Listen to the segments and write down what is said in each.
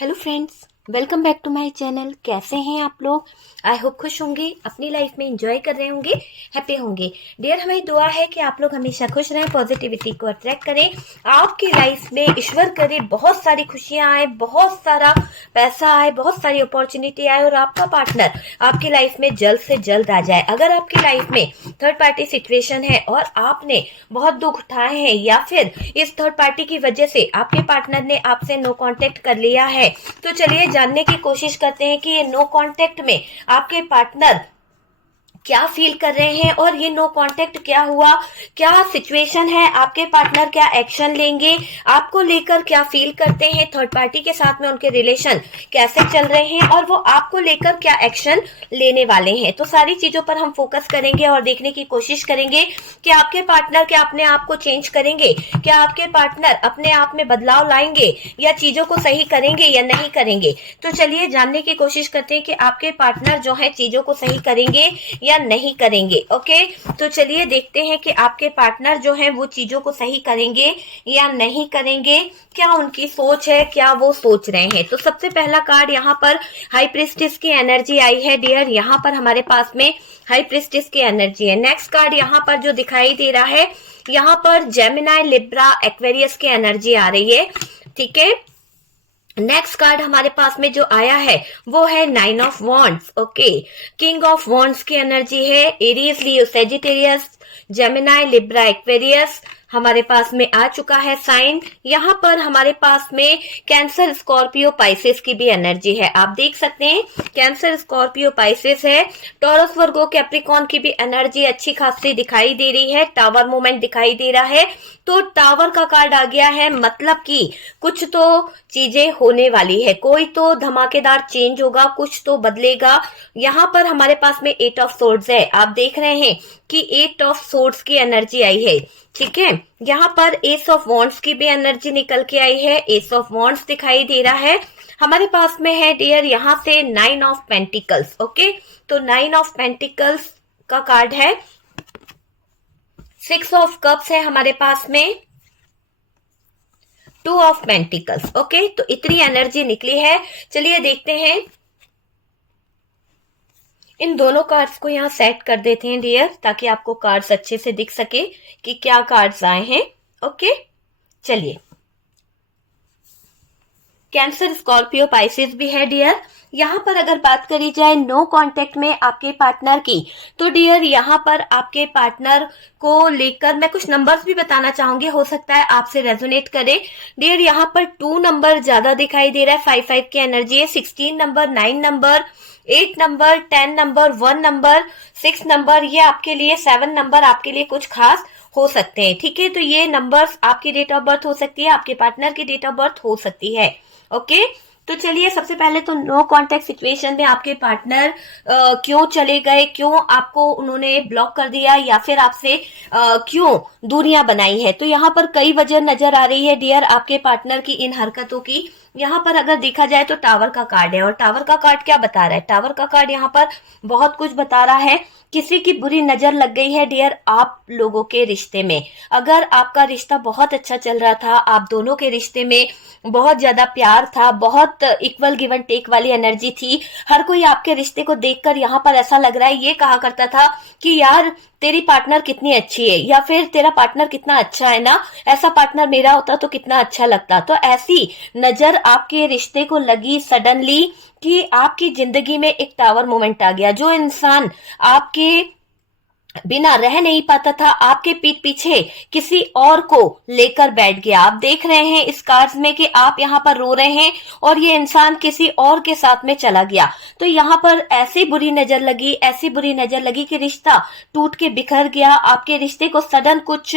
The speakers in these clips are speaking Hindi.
Hello friends, welcome back to my channel. कैसे हैं आप लोग? आई होप खुश होंगे, अपनी लाइफ में एंजॉय कर रहे होंगे, हैप्पी होंगे। डियर, हमारी दुआ है कि आप लोग हमेशा खुश रहें, पॉजिटिविटी को अट्रैक्ट करें। आपकी लाइफ में ईश्वर करे बहुत सारी खुशियां आए, बहुत सारा पैसा आए, बहुत सारी अपॉर्चुनिटी आए और आपका पार्टनर आपकी लाइफ में जल्द से जल्द आ जाए। अगर आपकी लाइफ में थर्ड पार्टी सिचुएशन है और आपने बहुत दुख उठाए हैं या फिर इस थर्ड पार्टी की वजह से आपके पार्टनर ने आपसे नो कांटेक्ट कर लिया है, तो चलिए जानने की कोशिश करते हैं कि ये नो कांटेक्ट में आपके पार्टनर क्या फील कर रहे हैं और ये नो कांटेक्ट क्या हुआ, क्या सिचुएशन है, आपके पार्टनर क्या एक्शन लेंगे, आपको लेकर क्या फील करते हैं, थर्ड पार्टी के साथ में उनके रिलेशन कैसे चल रहे हैं और वो आपको लेकर क्या एक्शन लेने वाले हैं। तो सारी चीजों पर हम फोकस करेंगे और देखने की कोशिश करेंगे कि आपके पार्टनर क्या अपने आप को चेंज करेंगे, क्या आपके पार्टनर अपने आप में बदलाव लाएंगे या चीजों को सही करेंगे या नहीं करेंगे। तो चलिए जानने की कोशिश करते हैं कि आपके पार्टनर जो है चीजों को सही करेंगे या नहीं करेंगे। ओके, तो चलिए देखते हैं कि आपके पार्टनर जो है वो चीजों को सही करेंगे या नहीं करेंगे, क्या उनकी सोच है, क्या वो सोच रहे हैं। तो सबसे पहला कार्ड यहाँ पर हाई प्रिस्टेस की एनर्जी आई है डियर। यहाँ पर हमारे पास में हाई प्रिस्टेस की एनर्जी है। नेक्स्ट कार्ड यहाँ पर जो दिखाई दे रहा है, यहाँ पर जेमिनाई, लिब्रा, एक्वेरियस की एनर्जी आ रही है। ठीक है, नेक्स्ट कार्ड हमारे पास में जो आया है वो है 9 of wands. Okay, king of wands की एनर्जी है। एरीज, लियो, सेजिटेरियस, जेमिनाई, लिब्रा, एक्वेरियस हमारे पास में आ चुका है साइन। यहाँ पर हमारे पास में कैंसर, स्कॉर्पियो, पाइसेस की भी एनर्जी है। आप देख सकते हैं कैंसर, स्कॉर्पियो, पाइसेस है। टॉरस, वर्गो, कैप्रिकॉन की भी एनर्जी अच्छी खासी दिखाई दे रही है। टावर मूवमेंट दिखाई दे रहा है, तो टावर का कार्ड आ गया है, मतलब कि कुछ तो चीजें होने वाली है, कोई तो धमाकेदार चेंज होगा, कुछ तो बदलेगा। यहाँ पर हमारे पास में 8 ऑफ सोर्ड्स है। आप देख रहे हैं कि 8 ऑफ सोर्ड्स की एनर्जी आई है। ठीक है, यहाँ पर एस ऑफ वॉन्ड्स की भी एनर्जी निकल के आई है। एस ऑफ वॉन्ड्स दिखाई दे रहा है। हमारे पास में है डियर यहाँ से 9 ऑफ पेंटिकल्स। ओके, तो 9 ऑफ पेंटिकल्स का कार्ड है। 6 ऑफ कप्स है हमारे पास में। 2 ऑफ पेंटिकल्स। ओके, तो इतनी एनर्जी निकली है। चलिए देखते हैं, इन दोनों कार्ड्स को यहाँ सेट कर देते हैं डियर, ताकि आपको कार्ड्स अच्छे से दिख सके कि क्या कार्ड्स आए हैं। ओके, चलिए, कैंसर, स्कॉर्पियो, पाइसेस भी है डियर। यहाँ पर अगर बात करी जाए नो कांटेक्ट में आपके पार्टनर की, तो डियर यहाँ पर आपके पार्टनर को लेकर मैं कुछ नंबर्स भी बताना चाहूंगी, हो सकता है आपसे रेजोनेट करे। डियर यहाँ पर 2 नंबर ज्यादा दिखाई दे रहा है। 5 की एनर्जी है। 16 number, 9 number, 8 number, 10 number, 1 number, 6 number, ये आपके लिए 7 नंबर आपके लिए कुछ खास हो सकते हैं। ठीक है, तो ये नंबर्स आपकी डेट ऑफ बर्थ हो सकती है, आपके पार्टनर की डेट ऑफ बर्थ हो सकती है। ओके, तो चलिए सबसे पहले तो नो कांटेक्ट सिचुएशन में आपके पार्टनर क्यों चले गए, क्यों आपको उन्होंने ब्लॉक कर दिया या फिर आपसे क्यों दूरियां बनाई है। तो यहाँ पर कई वजह नजर आ रही है डियर आपके पार्टनर की इन हरकतों की। यहाँ पर अगर देखा जाए तो टावर का कार्ड है, और टावर का कार्ड क्या बता रहा है? टावर का कार्ड यहाँ पर बहुत कुछ बता रहा है। किसी की बुरी नजर लग गई है डियर आप लोगों के रिश्ते में। अगर आपका रिश्ता बहुत अच्छा चल रहा था, आप दोनों के रिश्ते में बहुत ज्यादा प्यार था, बहुत इक्वल गिव एंड टेक वाली एनर्जी थी, हर कोई आपके रिश्ते को देखकर यहाँ पर ऐसा लग रहा है, ये कहा करता था कि यार तेरी पार्टनर कितनी अच्छी है, या फिर तेरा पार्टनर कितना अच्छा है ना, ऐसा पार्टनर मेरा होता तो कितना अच्छा लगता। तो ऐसी नजर आपके रिश्ते को लगी सडनली कि आपकी जिंदगी में एक टावर मोमेंट आ गया। जो इंसान आपके बिना रह नहीं पाता था, आपके पीठ पीछे किसी और को लेकर बैठ गया। आप देख रहे हैं इस कार्ड्स में कि आप यहाँ पर रो रहे हैं और ये इंसान किसी और के साथ में चला गया। तो यहाँ पर ऐसी बुरी नजर लगी, ऐसी बुरी नजर लगी कि रिश्ता टूट के बिखर गया। आपके रिश्ते को सडन कुछ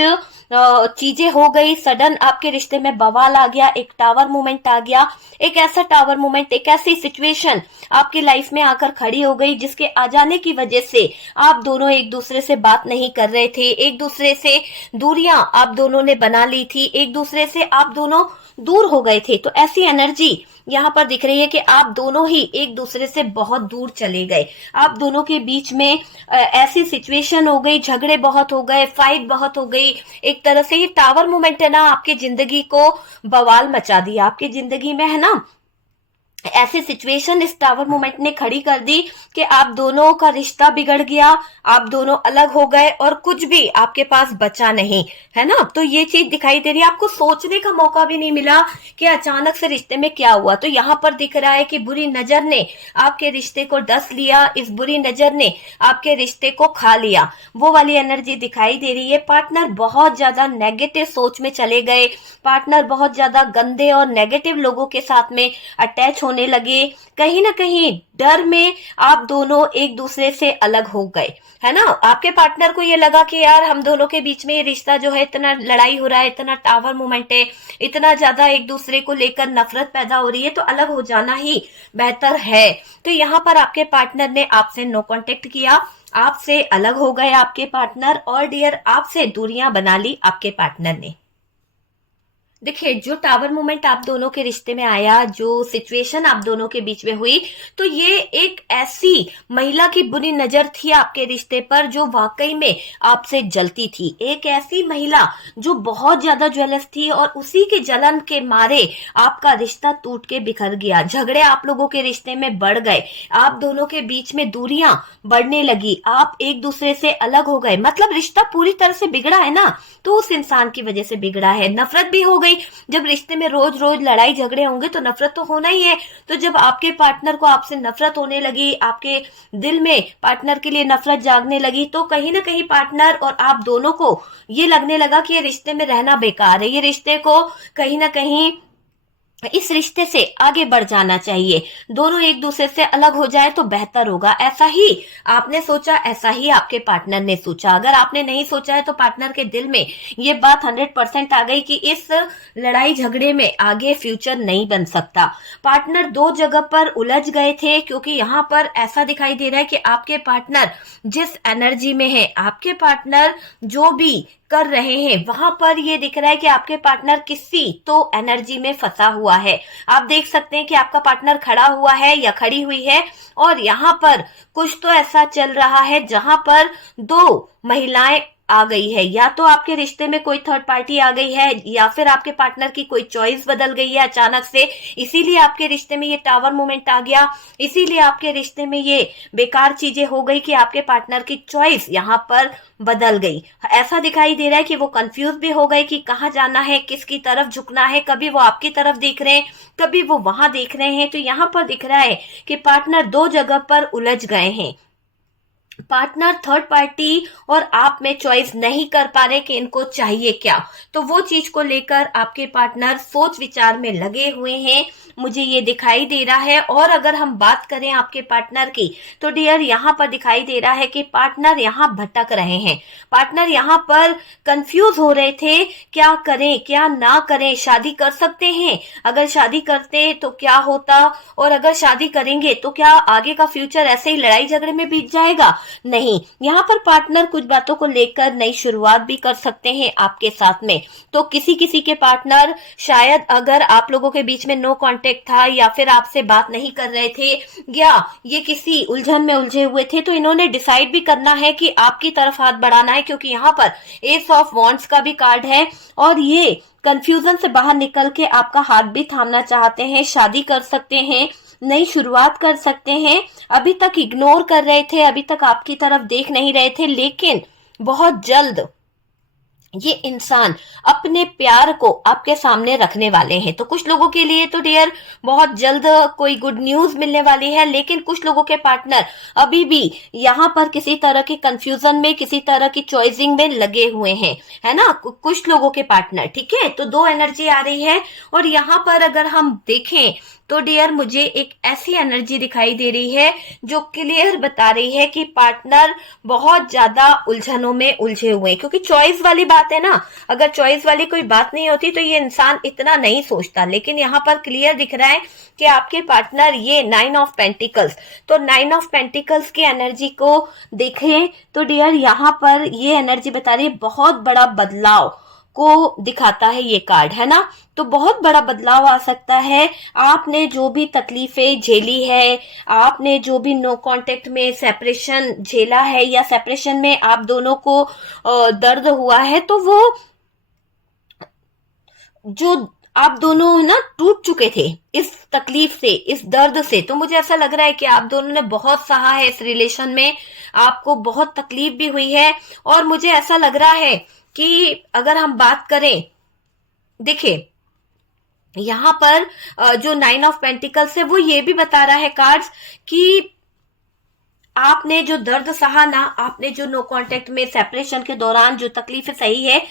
चीजें हो गई, सडन आपके रिश्ते में बवाल आ गया, एक टावर मूवमेंट आ गया। एक ऐसा टावर मूवमेंट, एक ऐसी सिचुएशन आपकी लाइफ में आकर खड़ी हो गई जिसके आ जाने की वजह से आप दोनों एक दूसरे से बात नहीं कर रहे थे, एक दूसरे से दूरियां आप दोनों ने बना ली थी, एक दूसरे से आप दोनों दूर हो गए थे। तो ऐसी एनर्जी यहाँ पर दिख रही है कि आप दोनों ही एक दूसरे से बहुत दूर चले गए। आप दोनों के बीच में ऐसी सिचुएशन हो गई, झगड़े बहुत हो गए, फाइट बहुत हो गई। एक तरह से ये टावर मूवमेंट है ना, आपकी जिंदगी को बवाल मचा दिया, आपकी जिंदगी में है ना ऐसी सिचुएशन इस टावर मूवमेंट ने खड़ी कर दी कि आप दोनों का रिश्ता बिगड़ गया, आप दोनों अलग हो गए और कुछ भी आपके पास बचा नहीं, है ना। तो ये चीज दिखाई दे रही है, आपको सोचने का मौका भी नहीं मिला कि अचानक से रिश्ते में क्या हुआ। तो यहाँ पर दिख रहा है कि बुरी नजर ने आपके रिश्ते को डस लिया, इस बुरी नजर ने आपके रिश्ते को खा लिया, वो वाली एनर्जी दिखाई दे रही है। पार्टनर बहुत ज्यादा नेगेटिव सोच में चले गए, पार्टनर बहुत ज्यादा गंदे और नेगेटिव लोगों के साथ में अटैच होने लगे, कहीं ना कहीं डर में आप दोनों एक दूसरे से अलग हो गए, है ना। आपके पार्टनर को ये लगा कि यार हम दोनों के बीच में ये रिश्ता जो है, इतना लड़ाई हो रहा है, इतना टावर मूवमेंट है, इतना ज्यादा एक दूसरे को लेकर नफरत पैदा हो रही है, तो अलग हो जाना ही बेहतर है। तो यहाँ पर आपके पार्टनर ने आपसे नो कांटेक्ट किया, आपसे अलग हो गए आपके पार्टनर, और डियर आपसे दूरियां बना ली आपके पार्टनर ने। देखिए, जो टावर मोमेंट आप दोनों के रिश्ते में आया, जो सिचुएशन आप दोनों के बीच में हुई, तो ये एक ऐसी महिला की बुरी नजर थी आपके रिश्ते पर जो वाकई में आपसे जलती थी। एक ऐसी महिला जो बहुत ज्यादा ज्वेलस थी और उसी के जलन के मारे आपका रिश्ता टूट के बिखर गया, झगड़े आप लोगों के रिश्ते में बढ़ गए, आप दोनों के बीच में दूरियां बढ़ने लगी, आप एक दूसरे से अलग हो गए। मतलब रिश्ता पूरी तरह से बिगड़ा है ना, तो उस इंसान की वजह से बिगड़ा है। नफरत भी हो गई, जब रिश्ते में रोज रोज लड़ाई झगड़े होंगे तो नफरत तो होना ही है। तो जब आपके पार्टनर को आपसे नफरत होने लगी, आपके दिल में पार्टनर के लिए नफरत जागने लगी, तो कहीं ना कहीं पार्टनर और आप दोनों को ये लगने लगा कि ये रिश्ते में रहना बेकार है, ये रिश्ते को कहीं ना कहीं इस रिश्ते से आगे बढ़ जाना चाहिए, दोनों एक दूसरे से अलग हो जाए तो बेहतर होगा। ऐसा ही आपने सोचा, ऐसा ही आपके पार्टनर ने सोचा। अगर आपने नहीं सोचा है तो पार्टनर के दिल में ये बात 100% आ गई कि इस लड़ाई झगड़े में आगे फ्यूचर नहीं बन सकता। पार्टनर दो जगह पर उलझ गए थे, क्योंकि यहाँ पर ऐसा दिखाई दे रहा है कि आपके पार्टनर जिस एनर्जी में है, आपके पार्टनर जो भी कर रहे हैं, वहां पर ये दिख रहा है कि आपके पार्टनर किसी तो एनर्जी में फंसा हुआ है। आप देख सकते हैं कि आपका पार्टनर खड़ा हुआ है या खड़ी हुई है, और यहाँ पर कुछ तो ऐसा चल रहा है जहां पर दो महिलाएं आ गई है। या तो आपके रिश्ते में कोई थर्ड पार्टी आ गई है, या फिर आपके पार्टनर की कोई चॉइस बदल गई है अचानक से, इसीलिए आपके रिश्ते में ये टावर मोमेंट आ गया, इसीलिए आपके रिश्ते में ये बेकार चीजें हो गई कि आपके पार्टनर की चॉइस यहाँ पर बदल गई। ऐसा दिखाई दे रहा है कि वो कंफ्यूज भी हो गए कि कहाँ जाना है, किसकी तरफ झुकना है। कभी वो आपकी तरफ देख रहे हैं, कभी वो वहां देख रहे हैं। तो यहाँ पर दिख रहा है कि पार्टनर दो जगह पर उलझ गए हैं। पार्टनर थर्ड पार्टी और आप में चॉइस नहीं कर पा रहे कि इनको चाहिए क्या, तो वो चीज को लेकर आपके पार्टनर सोच विचार में लगे हुए हैं, मुझे ये दिखाई दे रहा है। और अगर हम बात करें आपके पार्टनर की, तो डियर यहाँ पर दिखाई दे रहा है कि पार्टनर यहाँ भटक रहे हैं, पार्टनर यहाँ पर कंफ्यूज हो रहे थे, क्या करें क्या ना करें। शादी कर सकते हैं, अगर शादी करते तो क्या होता, और अगर शादी करेंगे तो क्या आगे का फ्यूचर ऐसे ही लड़ाई झगड़े में बीत जाएगा। नहीं, यहाँ पर पार्टनर कुछ बातों को लेकर नई शुरुआत भी कर सकते हैं आपके साथ में। तो किसी किसी के पार्टनर शायद, अगर आप लोगों के बीच में नो कांटेक्ट था, या फिर आपसे बात नहीं कर रहे थे, या ये किसी उलझन में उलझे हुए थे, तो इन्होंने डिसाइड भी करना है कि आपकी तरफ हाथ बढ़ाना है, क्योंकि यहाँ पर एस ऑफ वॉन्ड्स का भी कार्ड है, और ये कंफ्यूजन से बाहर निकल के आपका हाथ भी थामना चाहते हैं। शादी कर सकते हैं, नई शुरुआत कर सकते हैं। अभी तक इग्नोर कर रहे थे, अभी तक आपकी तरफ देख नहीं रहे थे, लेकिन बहुत जल्द ये इंसान अपने प्यार को आपके सामने रखने वाले हैं। तो कुछ लोगों के लिए तो डियर बहुत जल्द कोई गुड न्यूज मिलने वाली है, लेकिन कुछ लोगों के पार्टनर अभी भी यहाँ पर किसी तरह की कंफ्यूजन में, किसी तरह की चॉइसिंग में लगे हुए हैं, है ना, कुछ लोगों के पार्टनर। ठीक है, तो दो एनर्जी आ रही है, और यहाँ पर अगर हम देखें तो डियर मुझे एक ऐसी एनर्जी दिखाई दे रही है जो क्लियर बता रही है कि पार्टनर बहुत ज्यादा उलझनों में उलझे हुए हैं। क्योंकि चॉइस वाली बात है ना, अगर चॉइस वाली कोई बात नहीं होती तो ये इंसान इतना नहीं सोचता, लेकिन यहाँ पर क्लियर दिख रहा है कि आपके पार्टनर, ये 9 ऑफ पेंटिकल्स, तो 9 ऑफ पेंटिकल्स की एनर्जी को देखें तो डियर यहाँ पर ये एनर्जी बता रही है बहुत बड़ा बदलाव को दिखाता है ये कार्ड, है ना। तो बहुत बड़ा बदलाव आ सकता है। आपने जो भी तकलीफें झेली है, आपने जो भी नो कांटेक्ट में सेपरेशन झेला है, या सेपरेशन में आप दोनों को दर्द हुआ है, तो वो जो आप दोनों ना टूट चुके थे इस तकलीफ से, इस दर्द से। तो मुझे ऐसा लग रहा है कि आप दोनों ने बहुत सहा है इस रिलेशन में, आपको बहुत तकलीफ भी हुई है। और मुझे ऐसा लग रहा है कि अगर हम बात करें, देखिए यहां पर जो 9 ऑफ पेंटिकल्स है वो ये भी बता रहा है कार्ड्स कि आपने जो दर्द सहा ना, आपने जो नो कांटेक्ट में सेपरेशन के दौरान जो तकलीफें सही है,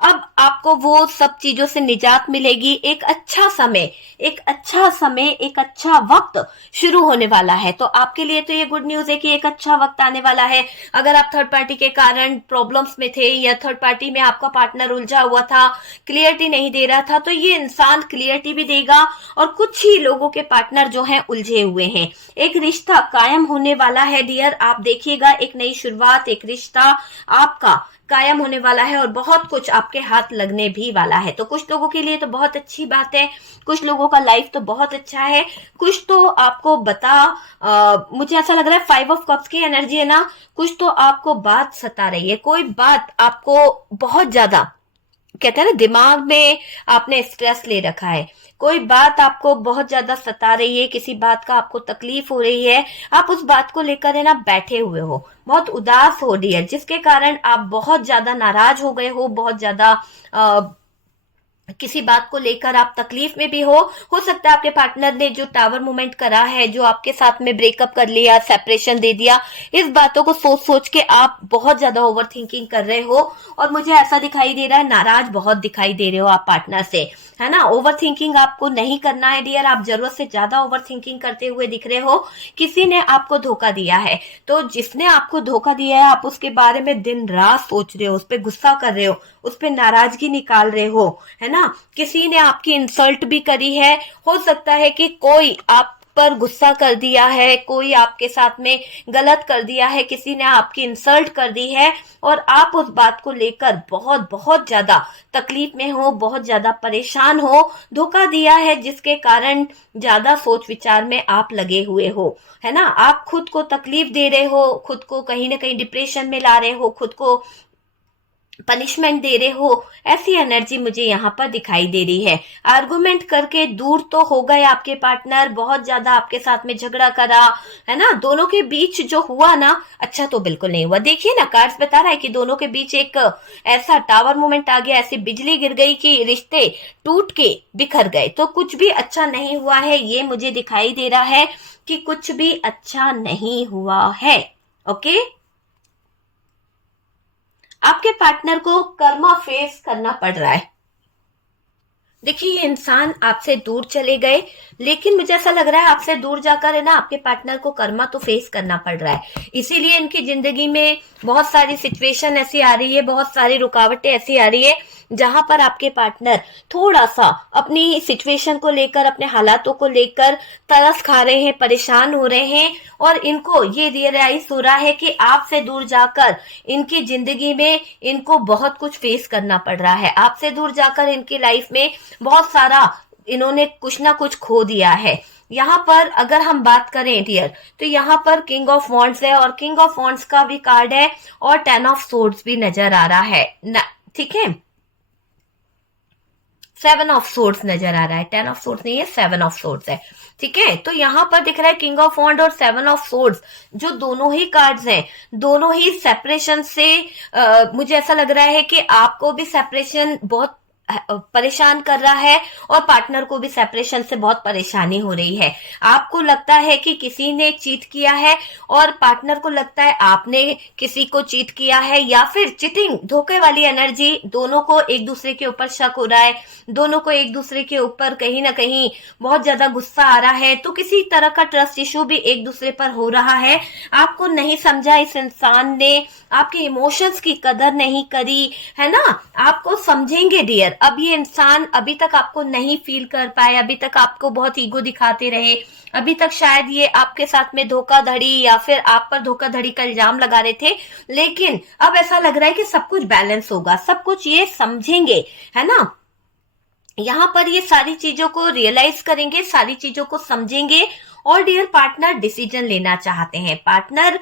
अब आपको वो सब चीजों से निजात मिलेगी। एक अच्छा समय, एक अच्छा समय, एक अच्छा वक्त शुरू होने वाला है। तो आपके लिए तो ये गुड न्यूज है कि एक अच्छा वक्त आने वाला है। अगर आप थर्ड पार्टी के कारण प्रॉब्लम्स में थे या थर्ड पार्टी में आपका पार्टनर उलझा हुआ था, क्लियरिटी नहीं दे रहा था, तो ये इंसान क्लियरिटी भी देगा। और कुछ ही लोगों के पार्टनर जो हैं उलझे हुए हैं। एक रिश्ता कायम होने वाला है डियर, आप देखिएगा, एक नई शुरुआत, एक रिश्ता आपका कायम होने वाला है और बहुत कुछ आपके हाथ लगने भी वाला है। तो कुछ लोगों के लिए तो बहुत अच्छी बात है, कुछ लोगों का लाइफ तो बहुत अच्छा है, कुछ तो आपको मुझे ऐसा लग रहा है 5 ऑफ कप्स की एनर्जी है ना, कुछ तो आपको बात सता रही है, कोई बात आपको बहुत ज्यादा, कहते हैं ना दिमाग में आपने स्ट्रेस ले रखा है, कोई बात आपको बहुत ज्यादा सता रही है, किसी बात का आपको तकलीफ हो रही है, आप उस बात को लेकर है ना बैठे हुए हो, बहुत उदास हो डियर, जिसके कारण आप बहुत ज्यादा नाराज हो गए हो, बहुत ज्यादा किसी बात को लेकर आप तकलीफ में भी हो सकता है आपके पार्टनर ने जो टावर मूवमेंट करा है, जो आपके साथ में ब्रेकअप कर लिया, सेपरेशन दे दिया, इस बातों को सोच सोच के आप बहुत ज्यादा ओवर थिंकिंग कर रहे हो। और मुझे ऐसा दिखाई दे रहा है नाराज बहुत दिखाई दे रहे हो आप पार्टनर से, है ना। ओवर थिंकिंग आपको नहीं करना है डियर, आप जरूरत से ज्यादा ओवर थिंकिंग करते हुए दिख रहे हो। किसी ने आपको धोखा दिया है, तो जिसने आपको धोखा दिया है आप उसके बारे में दिन रात सोच रहे हो, उस पर गुस्सा कर रहे हो, उस पर नाराजगी निकाल रहे हो, है ना। किसी ने आपकी इंसल्ट भी करी है, हो सकता है कि कोई आप पर गुस्सा कर दिया है, कोई आपके साथ में गलत कर दिया है, किसी ने आपकी इंसल्ट कर दी है और आप उस बात को लेकर बहुत बहुत ज्यादा तकलीफ में हो, बहुत ज्यादा परेशान हो, धोखा दिया है जिसके कारण ज्यादा सोच विचार में आप लगे हुए हो, है ना। आप खुद को तकलीफ दे रहे हो, खुद को कहीं ना कहीं डिप्रेशन में ला रहे हो, खुद को पनिशमेंट दे रहे हो, ऐसी एनर्जी मुझे यहाँ पर दिखाई दे रही है। आर्गुमेंट करके दूर तो हो गए आपके पार्टनर, बहुत ज्यादा आपके साथ में झगड़ा करा, है ना। दोनों के बीच जो हुआ ना, अच्छा तो बिल्कुल नहीं हुआ। देखिए ना कार्ड्स बता रहा है कि दोनों के बीच एक ऐसा टावर मोमेंट आ गया, ऐसी बिजली गिर गई कि रिश्ते टूट के बिखर गए। तो कुछ भी अच्छा नहीं हुआ है, ये मुझे दिखाई दे रहा है कि कुछ भी अच्छा नहीं हुआ है। ओके, आपके पार्टनर को कर्मा फेस करना पड़ रहा है। देखिए ये इंसान आपसे दूर चले गए, लेकिन मुझे ऐसा लग रहा है आपसे दूर जाकर है ना आपके पार्टनर को कर्मा तो फेस करना पड़ रहा है। इसीलिए इनकी जिंदगी में बहुत सारी सिचुएशन ऐसी आ रही है, बहुत सारी रुकावटें ऐसी आ रही है जहां पर आपके पार्टनर थोड़ा सा अपनी सिचुएशन को लेकर, अपने हालातों को लेकर तरस खा रहे हैं, परेशान हो रहे हैं। और इनको ये रियलाइज हो रहा है कि आपसे दूर जाकर इनकी जिंदगी में इनको बहुत कुछ फेस करना पड़ रहा है। आपसे दूर जाकर इनकी लाइफ में बहुत सारा इन्होंने कुछ ना कुछ खो दिया है। यहाँ पर अगर हम बात करें डियर, तो यहाँ पर किंग ऑफ वॉन्ड्स है और किंग ऑफ वॉन्ड्स का भी कार्ड है और 10 ऑफ सोर्ड्स भी नजर आ रहा है, ठीक है। 7 ऑफ सोर्ड्स नजर आ रहा है, 10 ऑफ सोर्ड्स नहीं है, 7 ऑफ सोर्ड्स है, ठीक है। तो यहाँ पर दिख रहा है किंग ऑफ वॉन्ड और 7 ऑफ सोर्ड्स, जो दोनों ही कार्ड्स हैं, दोनों ही सेपरेशन से मुझे ऐसा लग रहा है कि आपको भी सेपरेशन बहुत परेशान कर रहा है और पार्टनर को भी सेपरेशन से बहुत परेशानी हो रही है। आपको लगता है कि किसी ने चीट किया है और पार्टनर को लगता है आपने किसी को चीट किया है, या फिर चीटिंग, धोखे वाली एनर्जी, दोनों को एक दूसरे के ऊपर शक हो रहा है, दोनों को एक दूसरे के ऊपर कहीं ना कहीं बहुत ज्यादा गुस्सा आ रहा है। तो किसी तरह का ट्रस्ट इशू भी एक दूसरे पर हो रहा है। आपको नहीं समझा इस इंसान ने, आपके इमोशंस की कदर नहीं करी, है ना। आपको समझेंगे डियर, अब ये इंसान अभी तक आपको नहीं फील कर पाए, अभी तक आपको बहुत ईगो दिखाते रहे, अभी तक शायद ये आपके साथ में धोखाधड़ी या फिर आप पर धोखाधड़ी का इल्जाम लगा रहे थे, लेकिन अब ऐसा लग रहा है कि सब कुछ बैलेंस होगा, सब कुछ ये समझेंगे, है ना। यहाँ पर ये सारी चीजों को रियलाइज करेंगे, सारी चीजों को समझेंगे। और डियर पार्टनर डिसीजन लेना चाहते हैं, पार्टनर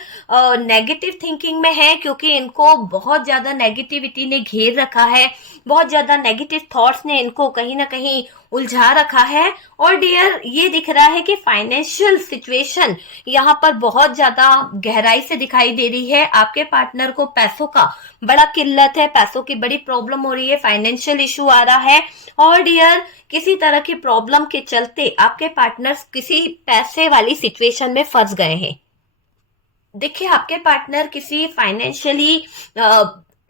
नेगेटिव थिंकिंग में है क्योंकि इनको बहुत ज्यादा नेगेटिविटी ने घेर रखा है, बहुत ज्यादा नेगेटिव थॉट्स ने इनको कहीं ना कहीं उलझा रखा है। और डियर ये दिख रहा है कि फाइनेंशियल सिचुएशन यहाँ पर बहुत ज्यादा गहराई से दिखाई दे रही है। आपके पार्टनर को पैसों का बड़ा किल्लत है, पैसों की बड़ी प्रॉब्लम हो रही है, फाइनेंशियल इशू आ रहा है। और डियर किसी तरह की प्रॉब्लम के चलते आपके पार्टनर्स किसी पैसे वाली सिचुएशन में फंस गए हैं। देखिए आपके पार्टनर किसी फाइनेंशियली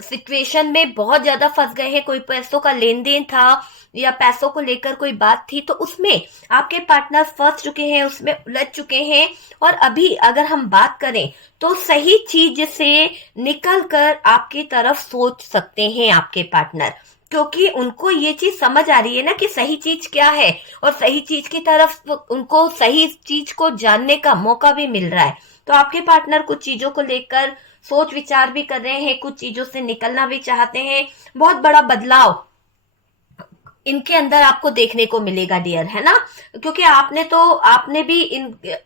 सिचुएशन में बहुत ज्यादा फंस गए हैं। कोई पैसों का लेन देन था या पैसों को लेकर कोई बात थी, तो उसमें आपके पार्टनर फंस चुके हैं, उसमें उलझ चुके हैं। और अभी अगर हम बात करें तो सही चीज से निकल कर आपकी तरफ सोच सकते हैं आपके पार्टनर, क्योंकि उनको ये चीज समझ आ रही है ना कि सही चीज क्या है, और सही चीज की तरफ उनको सही चीज को जानने का मौका भी मिल रहा है। तो आपके पार्टनर कुछ चीजों को लेकर सोच विचार भी कर रहे हैं, कुछ चीजों से निकलना भी चाहते हैं। बहुत बड़ा बदलाव इनके अंदर आपको देखने को मिलेगा डियर, है ना, क्योंकि आपने भी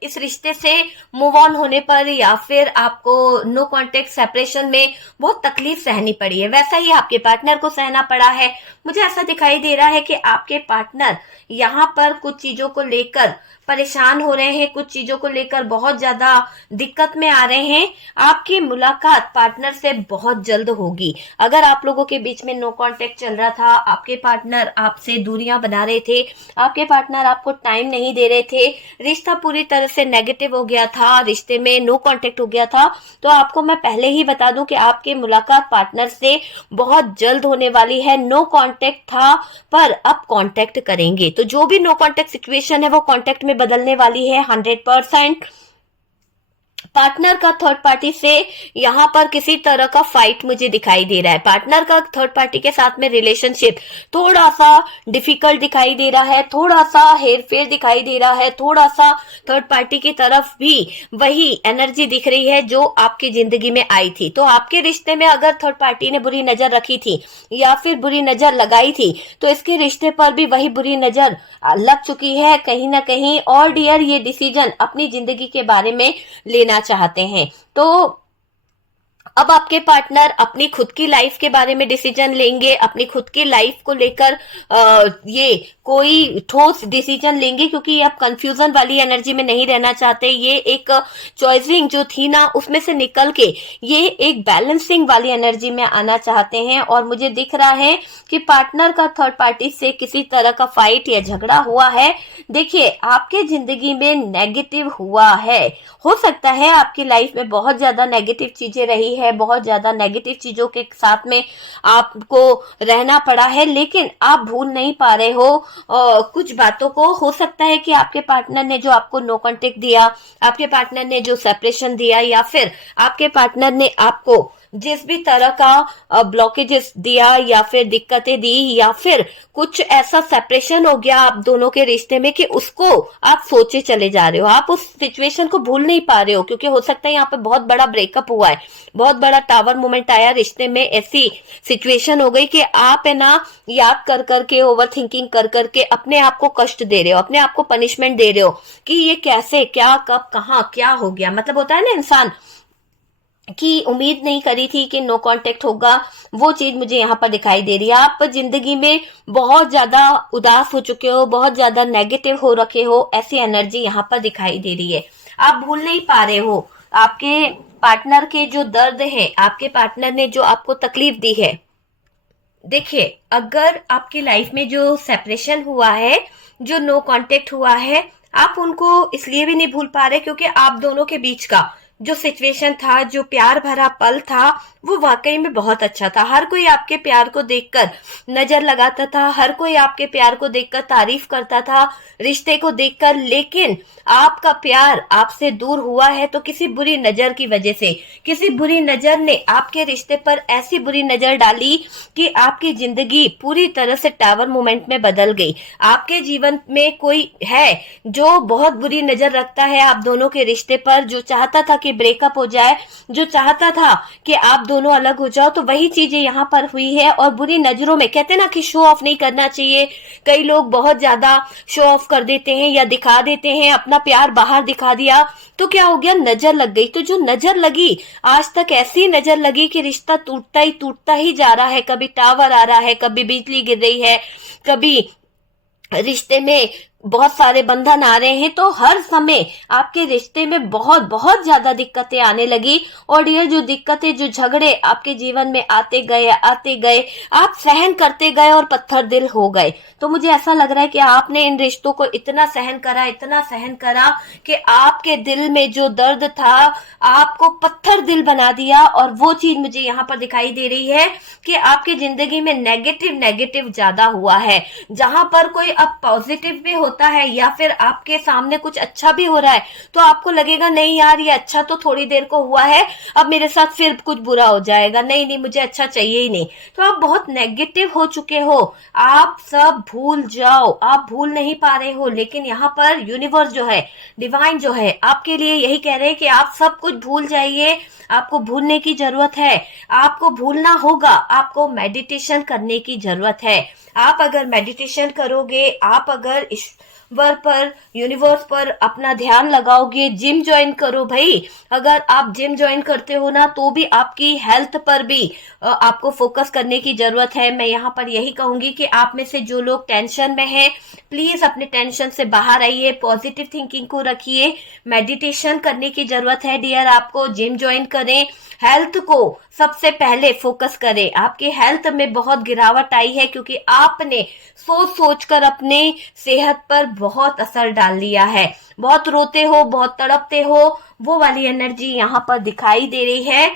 इस रिश्ते से मूव ऑन होने पर या फिर आपको नो कांटेक्ट सेपरेशन में बहुत तकलीफ सहनी पड़ी है, वैसा ही आपके पार्टनर को सहना पड़ा है। मुझे ऐसा दिखाई दे रहा है कि आपके पार्टनर यहाँ पर कुछ चीजों को लेकर परेशान हो रहे हैं, कुछ चीजों को लेकर बहुत ज्यादा दिक्कत में आ रहे हैं। आपकी मुलाकात पार्टनर से बहुत जल्द होगी। अगर आप लोगों के बीच में नो कांटेक्ट चल रहा था, आपके पार्टनर आपसे दूरियां बना रहे थे, आपके पार्टनर आपको टाइम नहीं दे रहे थे, रिश्ता पूरी तरह से नेगेटिव हो गया था, रिश्ते में नो कांटेक्ट हो गया था, तो आपको मैं पहले ही बता दूं कि आपकी मुलाकात पार्टनर से बहुत जल्द होने वाली है। नो कांटेक्ट था पर अब कांटेक्ट करेंगे, तो जो भी नो कांटेक्ट सिचुएशन है वो कांटेक्ट में बदलने वाली है 100%। पार्टनर का थर्ड पार्टी से यहाँ पर किसी तरह का फाइट मुझे दिखाई दे रहा है। पार्टनर का थर्ड पार्टी के साथ में रिलेशनशिप थोड़ा सा डिफिकल्ट दिखाई दे रहा है, थोड़ा सा हेरफेर दिखाई दे रहा है, थोड़ा सा थर्ड पार्टी की तरफ भी वही एनर्जी दिख रही है जो आपकी जिंदगी में आई थी। तो आपके रिश्ते में अगर थर्ड पार्टी ने बुरी नजर रखी थी या फिर बुरी नजर लगाई थी, तो इसके रिश्ते पर भी वही बुरी नजर लग चुकी है कहीं ना कहीं। और डियर ये डिसीजन अपनी जिंदगी के बारे में लेना चाहते हैं, तो अब आपके पार्टनर अपनी खुद की लाइफ के बारे में डिसीजन लेंगे, अपनी खुद की लाइफ को लेकर ये कोई ठोस डिसीजन लेंगे, क्योंकि आप कंफ्यूजन वाली एनर्जी में नहीं रहना चाहते। ये एक चॉइसिंग जो थी ना उसमें से निकल के ये एक बैलेंसिंग वाली एनर्जी में आना चाहते हैं। और मुझे दिख रहा है कि पार्टनर का थर्ड पार्टी से किसी तरह का फाइट या झगड़ा हुआ है। देखिए आपके जिंदगी में नेगेटिव हुआ है, हो सकता है आपकी लाइफ में बहुत ज्यादा नेगेटिव चीजें रही है, बहुत ज्यादा नेगेटिव चीजों के साथ में आपको रहना पड़ा है, लेकिन आप भूल नहीं पा रहे हो कुछ बातों को। हो सकता है कि आपके पार्टनर ने जो आपको नो कांटेक्ट दिया, आपके पार्टनर ने जो सेपरेशन दिया, या फिर आपके पार्टनर ने आपको जिस भी तरह का ब्लॉकेजेस दिया या फिर दिक्कतें दी, या फिर कुछ ऐसा सेपरेशन हो गया आप दोनों के रिश्ते में कि उसको आप सोचे चले जा रहे हो, आप उस सिचुएशन को भूल नहीं पा रहे हो, क्योंकि हो सकता है यहाँ पे बहुत बड़ा ब्रेकअप हुआ है, बहुत बड़ा टावर मोमेंट आया रिश्ते में, ऐसी सिचुएशन हो गई कि आप है ना याद कर करके, ओवर थिंकिंग कर करके अपने आप को कष्ट दे रहे हो, अपने आप को पनिशमेंट दे रहे हो कि ये कैसे, क्या, कब, कहाँ क्या हो गया। मतलब होता है ना इंसान की उम्मीद नहीं करी थी कि नो कांटेक्ट होगा, वो चीज मुझे यहाँ पर दिखाई दे रही है। आप जिंदगी में बहुत ज्यादा उदास हो चुके हो, बहुत ज्यादा नेगेटिव हो रखे हो, ऐसी एनर्जी यहाँ पर दिखाई दे रही है। आप भूल नहीं पा रहे हो आपके पार्टनर के जो दर्द है, आपके पार्टनर ने जो आपको तकलीफ दी है। देखिए अगर आपकी लाइफ में जो सेपरेशन हुआ है, जो नो कांटेक्ट हुआ है, आप उनको इसलिए भी नहीं भूल पा रहे क्योंकि आप दोनों के बीच का जो सिचुएशन था, जो प्यार भरा पल था, वो वाकई में बहुत अच्छा था। हर कोई आपके प्यार को देखकर नजर लगाता था, हर कोई आपके प्यार को देखकर तारीफ करता था, रिश्ते को देखकर। लेकिन आपका प्यार आपसे दूर हुआ है तो किसी बुरी नजर की वजह से, किसी बुरी नजर ने आपके रिश्ते पर ऐसी बुरी नजर डाली कि आपकी जिंदगी पूरी तरह से टावर मोमेंट में बदल गई। आपके जीवन में कोई है जो बहुत बुरी नजर रखता है आप दोनों के रिश्ते पर, जो चाहता था कि ब्रेकअप हो जाए, जो चाहता था कि आप दोनों अलग हो जाओ, तो वही चीजें यहाँ पर हुई है। और बुरी नजरों में, कहते ना कि शो ऑफ नहीं करना चाहिए, कई लोग बहुत ज्यादा शो ऑफ कर देते हैं या दिखा देते हैं, अपना प्यार बाहर दिखा दिया, तो क्या हो गया, नजर लग गई। तो जो नजर लगी, आज तक ऐसी नजर लगी कि रिश्ता टूटता ही जा रहा है। कभी टावर आ रहा है, कभी बिजली गिर रही है, कभी रिश्ते में बहुत सारे बंधन आ रहे हैं, तो हर समय आपके रिश्ते में बहुत बहुत ज्यादा दिक्कतें आने लगी। और ये जो दिक्कतें, जो झगड़े आपके जीवन में आते गए, आप सहन करते गए और पत्थर दिल हो गए। तो मुझे ऐसा लग रहा है कि आपने इन रिश्तों को इतना सहन करा कि आपके दिल में जो दर्द था आपको पत्थर दिल बना दिया। और वो चीज मुझे यहाँ पर दिखाई दे रही है कि आपकी जिंदगी में नेगेटिव ज्यादा हुआ है। जहां पर कोई अब पॉजिटिव भी होता है या फिर आपके सामने कुछ अच्छा भी हो रहा है, तो आपको लगेगा नहीं यार, ये अच्छा तो थोड़ी देर को हुआ है, अब मेरे साथ फिर कुछ बुरा हो जाएगा, नहीं नहीं मुझे अच्छा चाहिए ही नहीं। तो आप बहुत नेगेटिव हो चुके हो। आप सब भूल जाओ, आप भूल नहीं पा रहे हो, लेकिन यहाँ पर यूनिवर्स जो है, डिवाइन जो है, आपके लिए यही कह रहे हैं कि आप सब कुछ भूल जाइए। आपको भूलने की जरूरत है, आपको भूलना होगा, आपको मेडिटेशन करने की जरूरत है। आप अगर मेडिटेशन करोगे, आप अगर ईश्वर पर, यूनिवर्स पर अपना ध्यान लगाओगे, जिम ज्वाइन करो भाई। अगर आप जिम ज्वाइन करते हो ना, तो भी आपकी हेल्थ पर भी आपको फोकस करने की जरूरत है। मैं यहाँ पर यही कहूंगी कि आप में से जो लोग टेंशन में हैं, प्लीज अपने टेंशन से बाहर आइए, पॉजिटिव थिंकिंग को रखिए, मेडिटेशन करने की जरूरत है डियर आपको, जिम ज्वाइन करें, हेल्थ को सबसे पहले फोकस करें। आपकी हेल्थ में बहुत गिरावट आई है क्योंकि आपने सोच कर अपने सेहत पर बहुत असर डाल लिया है। बहुत रोते हो, बहुत तड़पते हो, वो वाली एनर्जी यहाँ पर दिखाई दे रही है।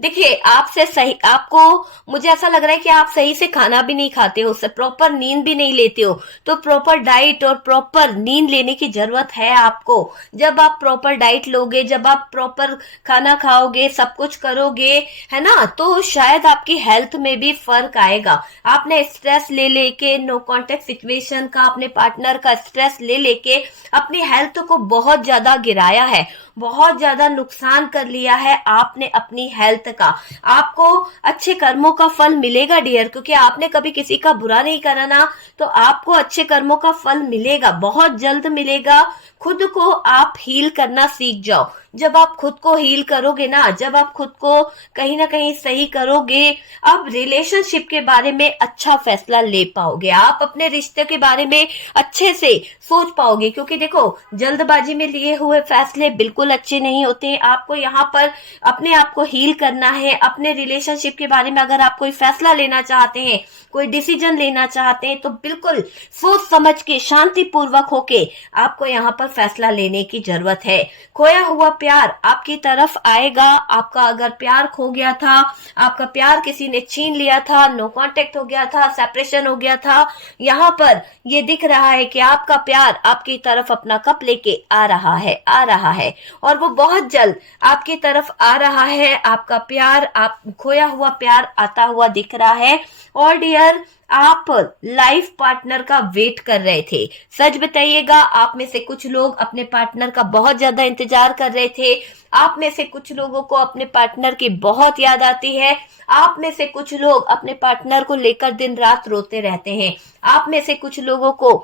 देखिए, आपसे सही, आपको, मुझे ऐसा लग रहा है कि आप सही से खाना भी नहीं खाते हो, प्रॉपर नींद भी नहीं लेते हो। तो प्रॉपर डाइट और प्रॉपर नींद लेने की जरूरत है आपको। जब आप प्रॉपर डाइट लोगे, जब आप प्रॉपर खाना खाओगे, सब कुछ करोगे, है ना, तो शायद आपकी हेल्थ में भी फर्क आएगा। आपने स्ट्रेस ले लेके, नो कांटेक्ट सिचुएशन का, अपने पार्टनर का स्ट्रेस ले लेके अपनी हेल्थ को बहुत ज्यादा गिराया है, बहुत ज्यादा नुकसान कर लिया है आपने अपनी हेल्थ का। आपको अच्छे कर्मों का फल मिलेगा डियर, क्योंकि आपने कभी किसी का बुरा नहीं करा ना, तो आपको अच्छे कर्मों का फल मिलेगा, बहुत जल्द मिलेगा। खुद को आप हील करना सीख जाओ। जब आप खुद को हील करोगे ना, जब आप खुद को कहीं ना कहीं सही करोगे, आप रिलेशनशिप के बारे में अच्छा फैसला ले पाओगे, आप अपने रिश्ते के बारे में अच्छे से सोच पाओगे। क्योंकि देखो, जल्दबाजी में लिए हुए फैसले बिल्कुल अच्छे नहीं होते। आपको यहाँ पर अपने आप को हील करना है। अपने रिलेशनशिप के बारे में अगर आप कोई फैसला लेना चाहते हैं, कोई डिसीजन लेना चाहते हैं, तो बिल्कुल सोच समझ के, शांति पूर्वक होके आपको यहाँ पर फैसला लेने की जरूरत है। खोया हुआ प्यार आपकी तरफ आएगा। आपका अगर प्यार खो गया था, आपका प्यार किसी ने छीन लिया था, नो कांटेक्ट हो गया था, सेपरेशन हो गया था, यहाँ पर ये दिख रहा है कि आपका प्यार आपकी तरफ अपना कप लेके आ रहा है और वो बहुत जल्द आपकी तरफ आ रहा है। आपका प्यार, आप खोया हुआ प्यार आता हुआ दिख रहा है। और डियर, आप लाइफ पार्टनर का वेट कर रहे थे। सच बताइएगा, आप में से कुछ लोग अपने पार्टनर का बहुत ज्यादा इंतजार कर रहे थे। आप में से कुछ लोगों को अपने पार्टनर की बहुत याद आती है। आप में से कुछ लोग अपने पार्टनर को लेकर दिन रात रोते रहते हैं। आप में से कुछ लोगों को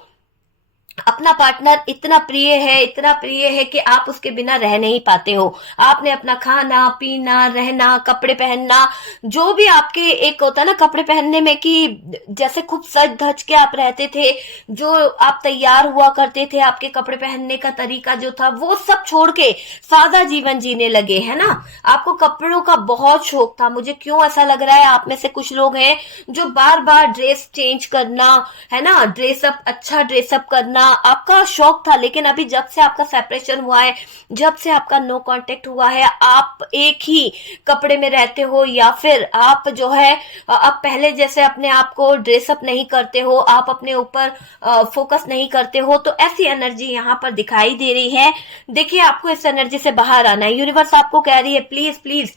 अपना पार्टनर इतना प्रिय है कि आप उसके बिना रह नहीं पाते हो। आपने अपना खाना पीना, रहना, कपड़े पहनना, जो भी आपके एक होता है ना कपड़े पहनने में, कि जैसे खूब सज धज के आप रहते थे, जो आप तैयार हुआ करते थे, आपके कपड़े पहनने का तरीका जो था, वो सब छोड़ के सादा जीवन जीने लगे, है ना। आपको कपड़ों का बहुत शौक था। मुझे क्यों ऐसा लग रहा है, आप में से कुछ लोग हैं जो बार बार ड्रेस चेंज करना, है ना, ड्रेसअप, अच्छा ड्रेसअप करना आपका शौक था। लेकिन अभी जब से आपका सेपरेशन हुआ है, जब से आपका नो कांटेक्ट हुआ है, आप एक ही कपड़े में रहते हो, या फिर आप जो है अब पहले जैसे अपने आप को ड्रेसअप नहीं करते हो, आप अपने ऊपर फोकस नहीं करते हो। तो ऐसी एनर्जी यहाँ पर दिखाई दे रही है। देखिए, आपको इस एनर्जी से बाहर आना है। यूनिवर्स आपको कह रही है प्लीज प्लीज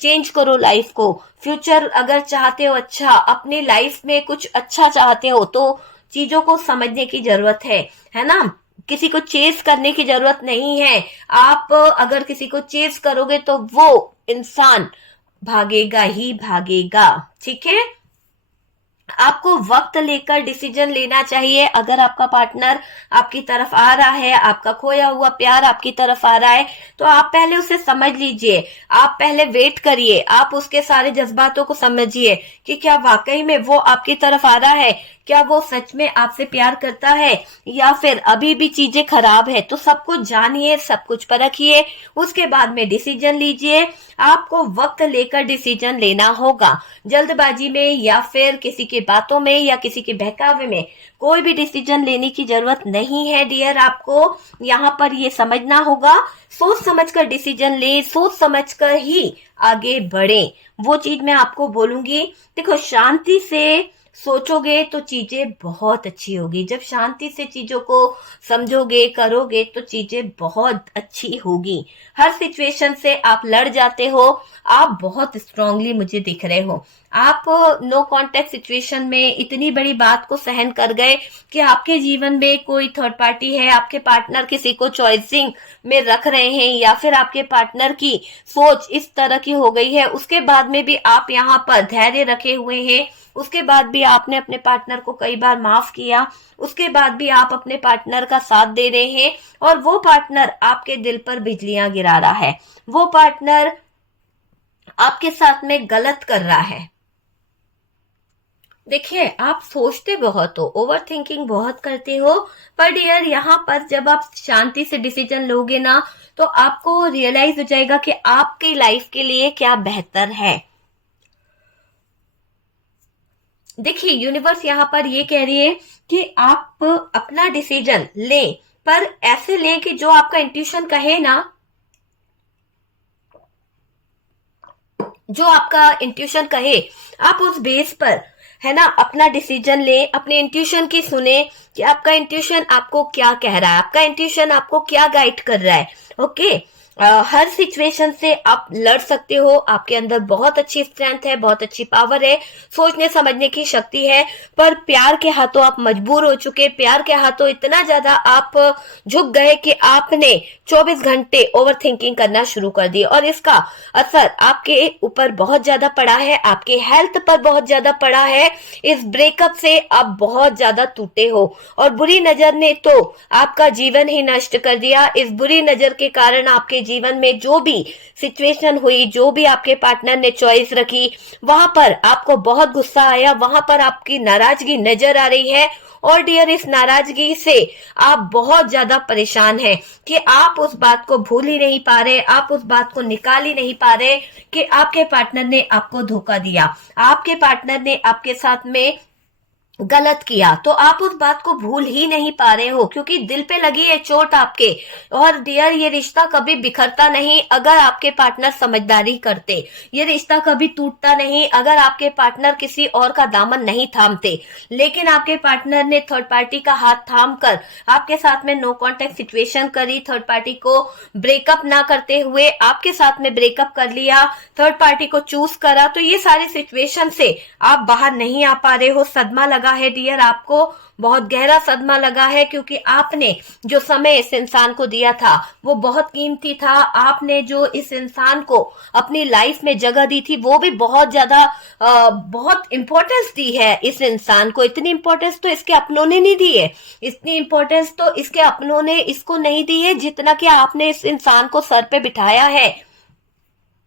चेंज करो लाइफ को। फ्यूचर अगर चाहते हो, अच्छा अपनी लाइफ में कुछ अच्छा चाहते हो, तो चीजों को समझने की जरूरत है ना। किसी को चेस करने की जरूरत नहीं है। आप अगर किसी को चेस करोगे तो वो इंसान भागेगा ही भागेगा, ठीक है। आपको वक्त लेकर डिसीजन लेना चाहिए। अगर आपका पार्टनर आपकी तरफ आ रहा है, आपका खोया हुआ प्यार आपकी तरफ आ रहा है, तो आप पहले उसे समझ लीजिए। आप पहले वेट करिए, आप उसके सारे जज्बातों को समझिए कि क्या वाकई में वो आपकी तरफ आ रहा है, क्या वो सच में आपसे प्यार करता है, या फिर अभी भी चीजें खराब है। तो सब कुछ जानिए, सब कुछ परखिए, उसके बाद में डिसीजन लीजिए। आपको वक्त लेकर डिसीजन लेना होगा। जल्दबाजी में या फिर किसी की बातों में या किसी के बहकावे में कोई भी डिसीजन लेने की जरूरत नहीं है डियर। आपको यहाँ पर ये समझना होगा, सोच समझकर डिसीजन ले, सोच समझकर ही आगे बढ़े। वो चीज मैं आपको बोलूंगी। देखो, शांति से सोचोगे तो चीजें बहुत अच्छी होगी। जब शांति से चीजों को समझोगे, करोगे, तो चीजें बहुत अच्छी होगी। हर सिचुएशन से आप लड़ जाते हो। आप बहुत स्ट्रांगली मुझे दिख रहे हो। आप नो कांटेक्ट सिचुएशन में इतनी बड़ी बात को सहन कर गए कि आपके जीवन में कोई थर्ड पार्टी है, आपके पार्टनर किसी को चॉइसिंग में रख रहे हैं, या फिर आपके पार्टनर की सोच इस तरह की हो गई है। उसके बाद में भी आप यहाँ पर धैर्य रखे हुए हैं। उसके बाद भी आपने अपने पार्टनर को कई बार माफ किया। उसके बाद भी आप अपने पार्टनर का साथ दे रहे हैं, और वो पार्टनर आपके दिल पर बिजलियां गिरा रहा है। वो पार्टनर आपके साथ में गलत कर रहा है। देखिए, आप सोचते बहुत हो, ओवर थिंकिंग बहुत करते हो, पर डियर यहाँ पर जब आप शांति से डिसीजन लोगे ना, तो आपको रियलाइज हो जाएगा कि आपकी लाइफ के लिए क्या बेहतर है। देखिए, यूनिवर्स यहाँ पर ये कह रही है कि आप अपना डिसीजन लें, पर ऐसे लें कि जो आपका इंट्यूशन कहे ना, जो आपका इंट्यूशन कहे, आप उस बेस पर, है ना, अपना डिसीजन ले। अपने इंट्यूशन की सुने कि आपका इंट्यूशन आपको क्या कह रहा है, आपका इंट्यूशन आपको क्या गाइड कर रहा है। ओके, हर सिचुएशन से आप लड़ सकते हो। आपके अंदर बहुत अच्छी स्ट्रेंथ है, बहुत अच्छी पावर है, सोचने समझने की शक्ति है। पर प्यार के हाथों आप मजबूर हो चुके। प्यार के हाथों इतना ज्यादा आप झुक गए कि आपने 24 घंटे ओवर थिंकिंग करना शुरू कर दी, और इसका असर आपके ऊपर बहुत ज्यादा पड़ा है, आपके हेल्थ पर बहुत ज्यादा पड़ा है। इस ब्रेकअप से आप बहुत ज्यादा टूटे हो, और बुरी नजर ने तो आपका जीवन ही नष्ट कर दिया। इस बुरी नजर के कारण आपके जीवन में जो भी सिचुएशन हुई, जो भी आपके पार्टनर ने चॉइस रखी, वहां पर आपको बहुत गुस्सा आया, वहां पर आपकी नाराजगी नजर आ रही है। और डियर, इस नाराजगी से आप बहुत ज्यादा परेशान हैं कि आप उस बात को भूल ही नहीं पा रहे, आप उस बात को निकाल ही नहीं पा रहे कि आपके पार्टनर ने आपको धोखा दिया, आपके पार्टनर ने आपके साथ में गलत किया। तो आप उस बात को भूल ही नहीं पा रहे हो, क्योंकि दिल पे लगी है चोट आपके। और डियर, ये रिश्ता कभी बिखरता नहीं अगर आपके पार्टनर समझदारी करते। ये रिश्ता कभी टूटता नहीं अगर आपके पार्टनर किसी और का दामन नहीं थामते। लेकिन आपके पार्टनर ने थर्ड पार्टी का हाथ थाम कर आपके साथ में नो कॉन्टेक्ट सिचुएशन करी, थर्ड पार्टी को ब्रेकअप ना करते हुए आपके साथ में ब्रेकअप कर लिया, थर्ड पार्टी को चूज करा। तो ये सारे सिचुएशन से आप बाहर नहीं आ पा रहे हो। सदमा लगा है डियर, आपको बहुत गहरा सदमा लगा है, क्योंकि आपने जो समय इस इंसान को दिया था वो बहुत कीमती था। आपने जो इस इंसान को अपनी लाइफ में जगह दी थी, वो भी बहुत ज्यादा बहुत इंपॉर्टेंस दी है इस इंसान को। इतनी इंपॉर्टेंस तो इसके अपनों ने नहीं दी है, इतनी इंपॉर्टेंस तो इसके अपनों ने इसको नहीं दी है जितना कि आपने इस इंसान को सर पे बिठाया है।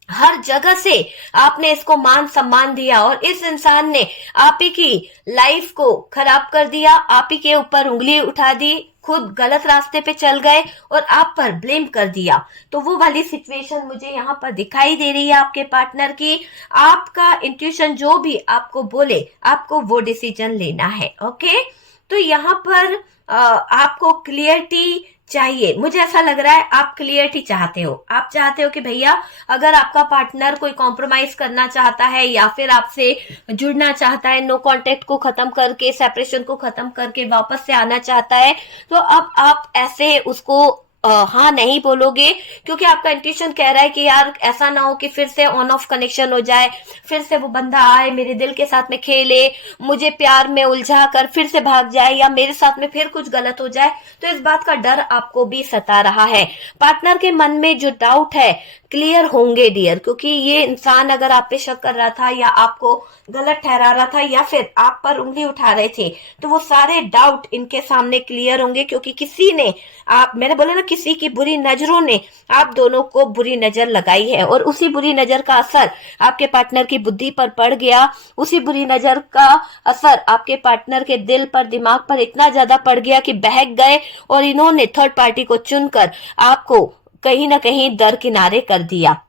हर जगह से आपने इसको मान सम्मान दिया, और इस इंसान ने आप ही की लाइफ को खराब कर दिया, आप ही के ऊपर उंगली उठा दी, खुद गलत रास्ते पे चल गए और आप पर ब्लेम कर दिया। तो वो वाली सिचुएशन मुझे यहाँ पर दिखाई दे रही है आपके पार्टनर की। आपका इंट्यूशन जो भी आपको बोले, आपको वो डिसीजन लेना है। ओके, तो यहाँ पर आपको क्लियरिटी चाहिए। मुझे ऐसा लग रहा है आप क्लियरिटी चाहते हो। आप चाहते हो कि भैया, अगर आपका पार्टनर कोई कॉम्प्रोमाइज करना चाहता है या फिर आपसे जुड़ना चाहता है, नो कांटेक्ट को खत्म करके, सेपरेशन को खत्म करके वापस से आना चाहता है, तो अब आप ऐसे उसको हाँ नहीं बोलोगे, क्योंकि आपका इंट्यूशन कह रहा है कि यार ऐसा ना हो कि फिर से ऑन ऑफ कनेक्शन हो जाए, फिर से वो बंदा आए मेरे दिल के साथ में खेले, मुझे प्यार में उलझा कर फिर से भाग जाए, या मेरे साथ में फिर कुछ गलत हो जाए। तो इस बात का डर आपको भी सता रहा है। पार्टनर के मन में जो डाउट है क्लियर होंगे डियर, क्योंकि ये इंसान अगर आप पे शक कर रहा था या आपको गलत ठहरा रहा था या फिर आप पर उंगली उठा रहे थे, तो वो सारे डाउट इनके सामने क्लियर होंगे, क्योंकि किसी ने, आप मैंने बोला ना, किसी की बुरी नजरों ने आप दोनों को बुरी नजर लगाई है, और उसी बुरी नजर का असर आपके पार्टनर की बुद्धि पर पड़ गया। उसी बुरी नजर का असर आपके पार्टनर के दिल पर, दिमाग पर इतना ज्यादा पड़ गया कि बहक गए, और इन्होंने थर्ड पार्टी को चुनकर आपको कहीं ना कहीं दरकिनारे कर दिया।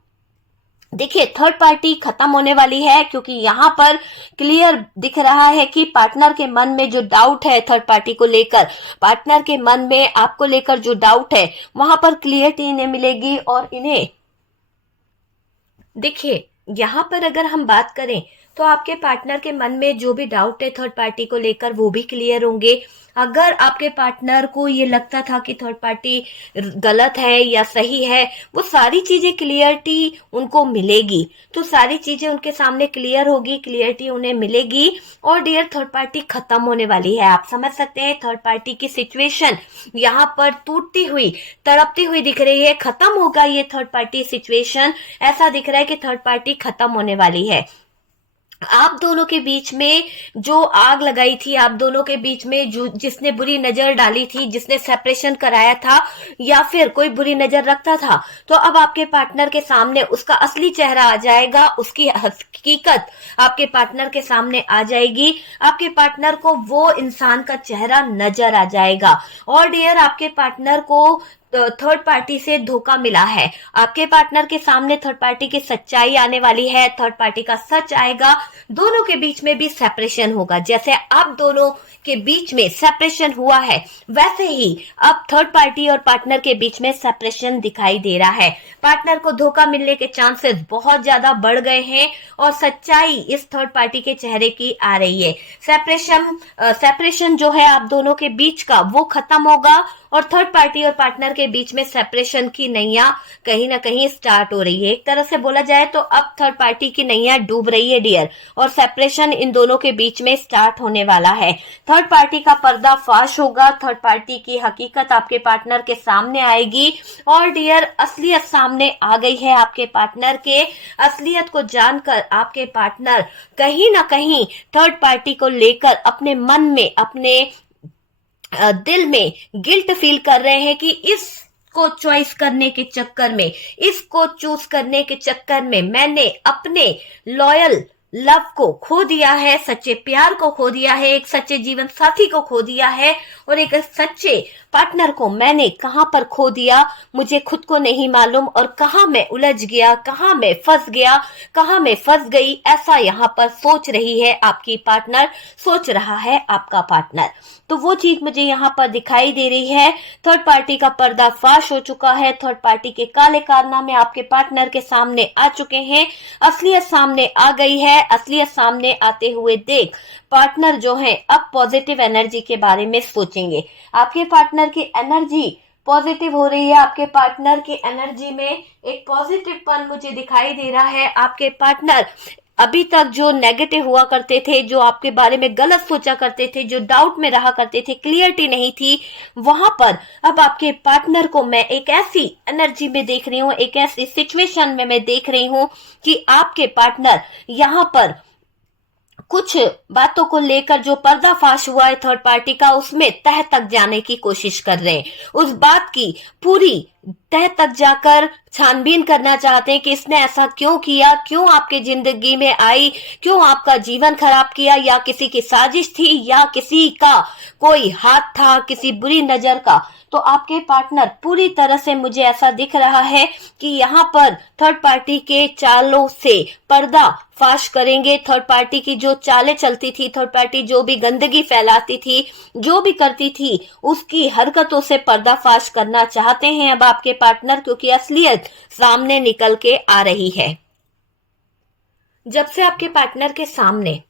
देखिए, थर्ड पार्टी खत्म होने वाली है, क्योंकि यहाँ पर क्लियर दिख रहा है कि पार्टनर के मन में जो डाउट है थर्ड पार्टी को लेकर, पार्टनर के मन में आपको लेकर जो डाउट है, वहां पर क्लियरिटी इन्हें मिलेगी। और इन्हें देखिए, यहाँ पर अगर हम बात करें तो आपके पार्टनर के मन में जो भी डाउट है थर्ड पार्टी को लेकर, वो भी क्लियर होंगे। अगर आपके पार्टनर को ये लगता था कि थर्ड पार्टी गलत है या सही है, वो सारी चीजें क्लियरिटी उनको मिलेगी। तो सारी चीजें उनके सामने क्लियर होगी, क्लियरिटी उन्हें मिलेगी, और डियर थर्ड पार्टी खत्म होने वाली है। आप समझ सकते हैं थर्ड पार्टी की सिचुएशन यहाँ पर टूटती हुई, तड़पती हुई दिख रही है। खत्म होगा ये थर्ड पार्टी सिचुएशन, ऐसा दिख रहा है कि थर्ड पार्टी खत्म होने वाली है। आप दोनों के बीच में जो आग लगाई थी, आप दोनों के बीच में जो जिसने बुरी नजर डाली थी, जिसने सेपरेशन कराया था या फिर कोई बुरी नजर रखता था, तो अब आपके पार्टनर के सामने उसका असली चेहरा आ जाएगा, उसकी हकीकत आपके पार्टनर के सामने आ जाएगी। आपके पार्टनर को वो इंसान का चेहरा नजर आ जाएगा। और डियर, आपके पार्टनर को थर्ड पार्टी से धोखा मिला है। आपके पार्टनर के सामने थर्ड पार्टी की सच्चाई आने वाली है, थर्ड पार्टी का सच आएगा। दोनों के बीच में भी सेपरेशन होगा। जैसे आप दोनों के बीच में सेपरेशन हुआ है, वैसे ही अब थर्ड पार्टी और पार्टनर के बीच में सेपरेशन दिखाई दे रहा है। पार्टनर को धोखा मिलने के चांसेस बहुत ज्यादा बढ़ गए हैं, और सच्चाई इस थर्ड पार्टी के चेहरे की आ रही है। सेपरेशन जो है आप दोनों के बीच का, वो खत्म होगा, और थर्ड पार्टी और पार्टनर के बीच में सेपरेशन की नैया कहीं ना कहीं स्टार्ट हो रही है। एक तरह से बोला जाए तो अब थर्ड पार्टी की नैया डूब रही है डियर, और सेपरेशन इन दोनों के बीच में स्टार्ट होने वाला है। थर्ड पार्टी का पर्दा फाश होगा, थर्ड पार्टी की हकीकत आपके पार्टनर के सामने आएगी। और डियर, असलियत सामने आ गई है आपके पार्टनर के। असलियत को जानकर आपके पार्टनर कहीं ना कहीं थर्ड पार्टी को लेकर अपने मन में, अपने दिल में गिल्ट फील कर रहे हैं कि इसको चॉइस करने के चक्कर में, इसको चूज करने के चक्कर में मैंने अपने लॉयल लव को खो दिया है, सच्चे प्यार को खो दिया है, एक सच्चे जीवन साथी को खो दिया है, और एक सच्चे पार्टनर को मैंने कहां पर खो दिया मुझे खुद को नहीं मालूम, और कहां मैं उलझ गया, कहां मैं फंस गया, कहां मैं फंस गई, ऐसा यहां पर सोच रही है आपकी पार्टनर, सोच रहा है आपका पार्टनर। तो वो चीज मुझे यहाँ पर दिखाई दे रही है। थर्ड पार्टी का पर्दा फाश हो चुका है, थर्ड पार्टी के काले कारनामे आपके पार्टनर के सामने आ चुके हैं, असलियत सामने आ गई है। असलियत सामने आते हुए देख पार्टनर जो है अब पॉजिटिव एनर्जी के बारे में सोचेंगे। आपके पार्टनर की एनर्जी पॉजिटिव हो रही है, आपके पार्टनर की एनर्जी में एक पॉजिटिव पन मुझे दिखाई दे रहा है। आपके पार्टनर अभी तक जो नेगेटिव हुआ करते थे, जो आपके बारे में गलत सोचा करते थे, जो डाउट में रहा करते थे, क्लियरिटी नहीं थी, वहां पर अब आपके पार्टनर को मैं एक ऐसी एनर्जी में देख रही हूँ, एक ऐसी सिचुएशन में मैं देख रही हूँ कि आपके पार्टनर यहाँ पर कुछ बातों को लेकर जो पर्दाफाश हुआ है थर्ड पार्टी का, उसमें तह तक जाने की कोशिश कर रहे हैं। उस बात की पूरी तह तक जाकर छानबीन करना चाहते हैं कि इसने ऐसा क्यों किया, क्यों आपकी जिंदगी में आई, क्यों आपका जीवन खराब किया, या किसी की साजिश थी, या किसी का कोई हाथ था, किसी बुरी नजर का। तो आपके पार्टनर पूरी तरह से मुझे ऐसा दिख रहा है कि यहाँ पर थर्ड पार्टी के चालों से पर्दा फाश करेंगे। थर्ड पार्टी की जो चालें चलती थी, थर्ड पार्टी जो भी गंदगी फैलाती थी, जो भी करती थी, उसकी हरकतों से पर्दाफाश करना चाहते हैं अब आपके पार्टनर, क्योंकि असलियत सामने निकल के आ रही है। जब से आपके पार्टनर के सामने